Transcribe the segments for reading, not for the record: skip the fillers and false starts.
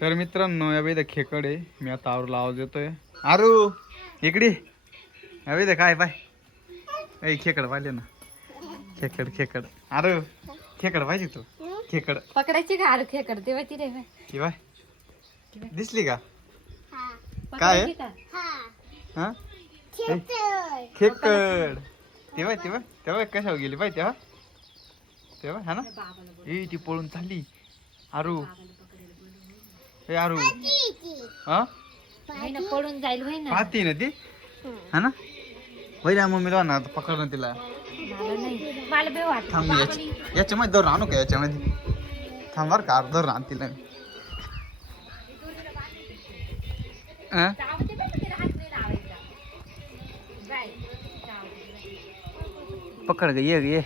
तर मित्रांनो या इथं खेकड आहे. मी आता आरूला आवाज देतोय. आरू इकडे या इथं काय पाय ऐ खेकड पाहिले ना. खेकड खेकड आरू खेकड पाहिजे तू. खेकड पकडायची का आरू खेकड तेव्हा ती रे ही बाय दिसली का काय पकडायची का हा खेकड तेव्हा तेव्हा तेव्हा कशावर गेली पाय तेव्हा तेव्हा हा ना ए ती पळून चालली. आरू ए आरू हा होय ना पडून जाईल होय ना पाहते ना ती हा ना पहिल्या मम्मीला ना आता पकडणं तिला. मला नाही मला बे वाटत थांब याच्यामध्ये धरून आणू का याच्यामध्ये थांब बरं का धरून आण तिला हा? पकड ग ये ये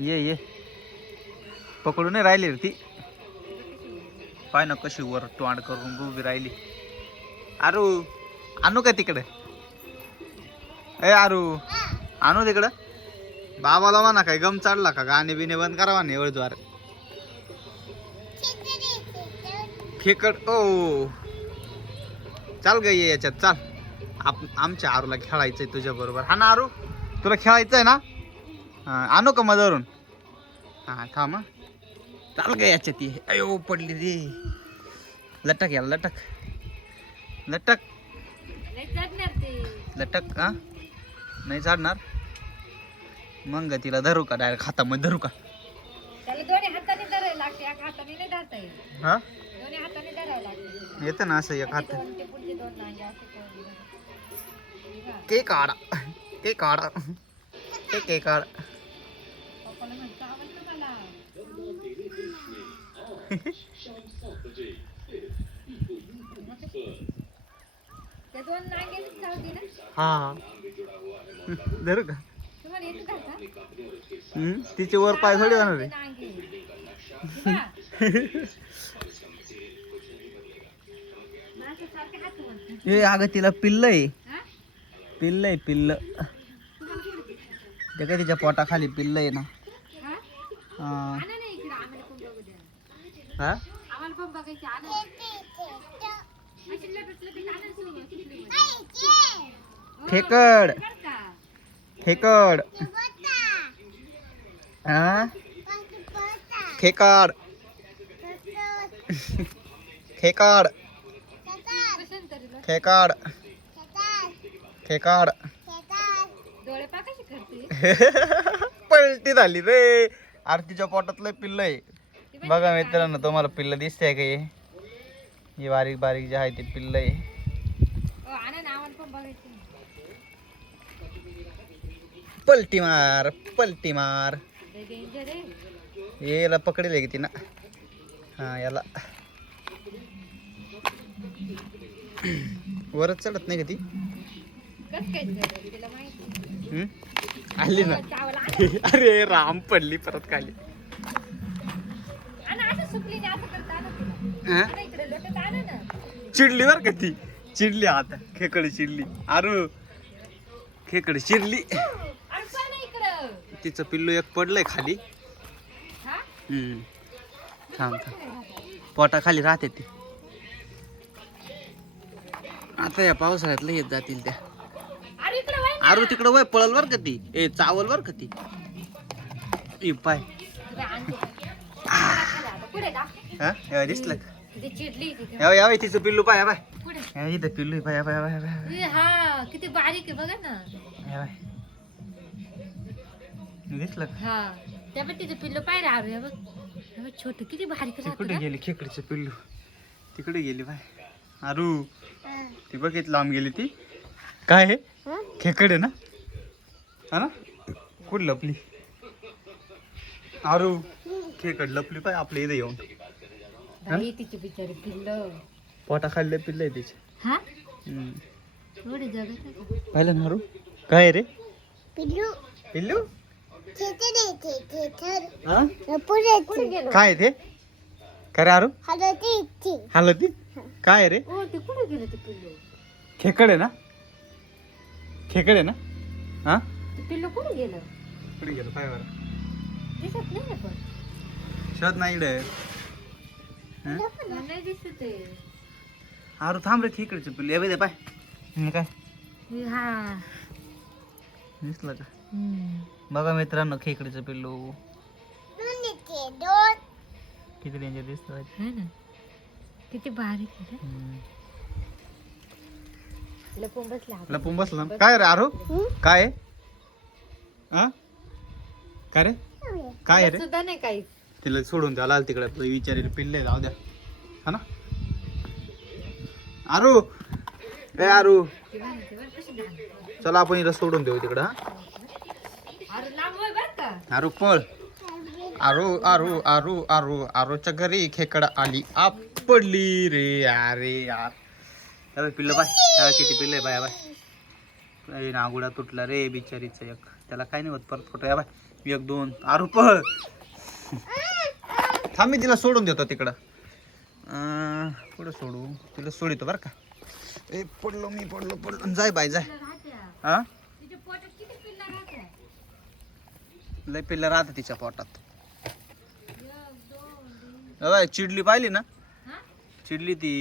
ये ये पकडून नाही राहिली रे ती. पाय ना कशी वर तोंड करून उभी राहिली. आरू आणू का तिकडे ए आरू आणू तिकडं बाबाला म्हणा काय गम चढला का गाणे बिने बंद करावा नाही एवढद्वार खेकड ओ चाल ग ये याच्यात चाल. आमच्या आरूला खेळायचंय तुझ्या बरोबर हा ना आरू तुला खेळायचंय ना आणू का मधरून हा थांब चाल ग याच्यात ये. अयो पडली रे लटक याला लटक लटक लटक हा नाही चढणार मग तिला धरू का डायरेक्ट हातामध्ये धरू का त्याला दोन्ही हाताने धरायला लागते एका हाताने नाही धरता येत हा दोन्ही हाताने धरायला लागते येतं ना असं एक हात ते पुढचे दोन नांगे असे करून के काढा के काढा के काढ पप्पाला म्हणतो आवडतं मला त्या दोन नांगे चावती ना हा धरू का तुम्हाला येतं का तिचे वर पाय थोडी जाणार रे नांगे ए अगं तिला पिल्ल आहे पिल्ल आहे पिल्ल ते काय तिच्या पोटाखाली पिल्ल आहे ना हा हा खेकड खेकड हा खेकड खेकड खेकड खेकड डोळे पा कशी करते पलटी झाली रे आरतीच्या पोटातलं पिल्ल आहे बघा मित्रांनो तुम्हाला पिल्ल दिसतंय का हे बारीक बारीक जे आहे ते पिल्ल आहे पलटी मार याला पकडेल की ती ना हा याला वरच चढत नाही का ती आली ना अरे राम पडली परत खाली चिडली बर का ती चिडली आता खेकडी चिडली अरे खेकडी चिडली तिचं पिल्लू एक पडलंय खाली थांब पोटा खाली राहते ती आता या पावसाळ्यात येत जातील त्या आरू तिकडं वय पळल बर का ती ए चावल बर का ती पाय हा दिसलं का या तिचं पिल्लू पाय बाय इथं पिल्लू पाय बाय हा किती बारीक आहे बघा ना दिसलं का हा त्या पण तिचं पिल्लू पाय रे बघ छोट किती बारीक कुठे गेली खेकडीचं पिल्लू तिकडे गेली बाय आरू ती बघित लांब गेली ती काय आहे खेकड आहे ना हा ना कुठं लपली आरू खेकड लपली पाय आपल्या इथे येऊन तिची बिचारी पिल्ल पोटा खाल्ले पिल्ल आहे तिचे हा थोडी जगत पाहिलं ना आरू काय रे पिल्लू पिल्लू हा? काय ते काय रे आरू हालती काय रे ओ ते कुठे गेलं ते पिल्लू खेकड आहे ना खेकड आहे ना हा ते पिल्लू कुठे गेलं कुठे गेलं पाय बरं दिसत नाही ना पण शोध नाही रे हं? नाही दिसत आहे. अरे थांब रे खेकडीचं पिल्लू ये दे पाय काय हा दिसलं का हम्म. बघा मित्रांनो खेकडीचं पिल्लू किती डेंजर दिसत है ना किती बारीक आहे रे. लपून बसला लपून बसला ना. काय रे आरो काय आहे? हा काय रे काय आहे रे सुद्धा नाही काही. तिला सोडून द्या लाल तिकडे विचारेल पिल्ले जाऊ द्या हा ना आरू ए आरू चला आपण हिला सोडून देऊ तिकडं हा अरे लांब होय बरं का. आरू पळ आरू आरू आरू आरू आरूच्या घरी खेकडा आली आप पडली रे अरे यार अरे पिल्लं बाय त्याला किती पिल्ले बाय बाय नागुडा तुटला रे बिचारीचं एक त्याला काय नाही होत परत कुठं या बाय एक दोन आरू पळ थांब मी तिला सोडून देतो तिकडं पुढं सोडू तिला सोडितो बरं का ए पडलो मी पडलो जाय बाय जाय हा तिच्या पोटात किती पिल्ला राहते. लय पिल्लं राहतं तिच्या पोटात बाय चिडली पाहिली ना चिडली ती